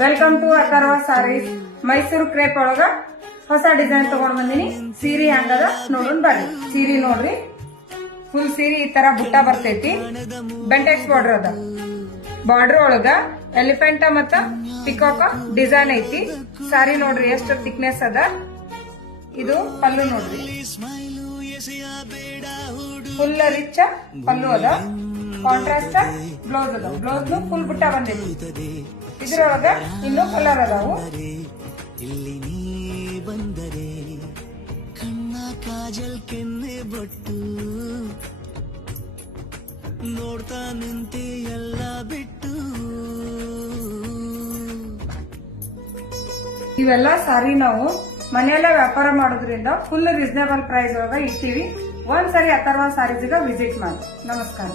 Welcome to Atharva sarees. Mysore crepe ಒಳಗ ಹೊಸ design ತಗೊಂಡ್ ಬಂದಿನಿ. ಸೀರೆ ಹಂಗದ ನೋಡೋಣ ಬರ್ರಿ. ಸೀರೆ ನೋಡ್ರಿ, ಫುಲ್ ಸೀರೆ ಈ ತರ ಬುಟ್ಟ ಬರ್ತೈತಿ. ಬೆಂಟೆಕ್ಸ್ ಬಾರ್ಡರ್ ಅದ. ಬಾರ್ಡರ್ ಒಳಗ ಎಲಿಫೆಂಟ ಮತ್ತ ಪಿಕಾಕ ಡಿಸೈನ್ ಐತಿ. ಸಾರಿ ನೋಡ್ರಿ ಎಷ್ಟು ಥಿಕ್ನೆಸ್ ಅದ. ಇದು ಪಲ್ಲು ನೋಡ್ರಿ, ಫುಲ್ ರಿಚ್ ಪಲ್ಲು ಅದ. ಕಾಂಟ್ರಾಸ್ಟ್ ಬ್ಲೌಸ್ ಅದ. ಬ್ಲೌಸ್ ಫುಲ್ ಬುಟ್ಟ ಬಂದೈತಿ. ಇದ್ರೊಳಗ ಇನ್ನೂ ಕಲರ್ ಅದಾವು. ಇಲ್ಲಿ ನೀ ಬಂದರೆ ಕಣ್ಣ ಕಾಜಲ್ ಕೆನ್ನೆ ಬೊಟ್ಟು ನೋಡ್ತಾ ನಿಂತೆ ಎಲ್ಲ ಬಿಟ್ಟು. ಇವೆಲ್ಲ ಸಾರಿ ನಾವು ಮನೆಯಲ್ಲೇ ವ್ಯಾಪಾರ ಮಾಡೋದ್ರಿಂದ ಫುಲ್ ರೀಸನೇಬಲ್ ಪ್ರೈಸ್ ಒಳಗ ಇಟ್ಟಿವಿ. ಒಂದ್ಸರಿ ಅಥರ್ವ ಸಾರೀಸ್ಗೆ ವಿಸಿಟ್ ಮಾಡಿ. ನಮಸ್ಕಾರ.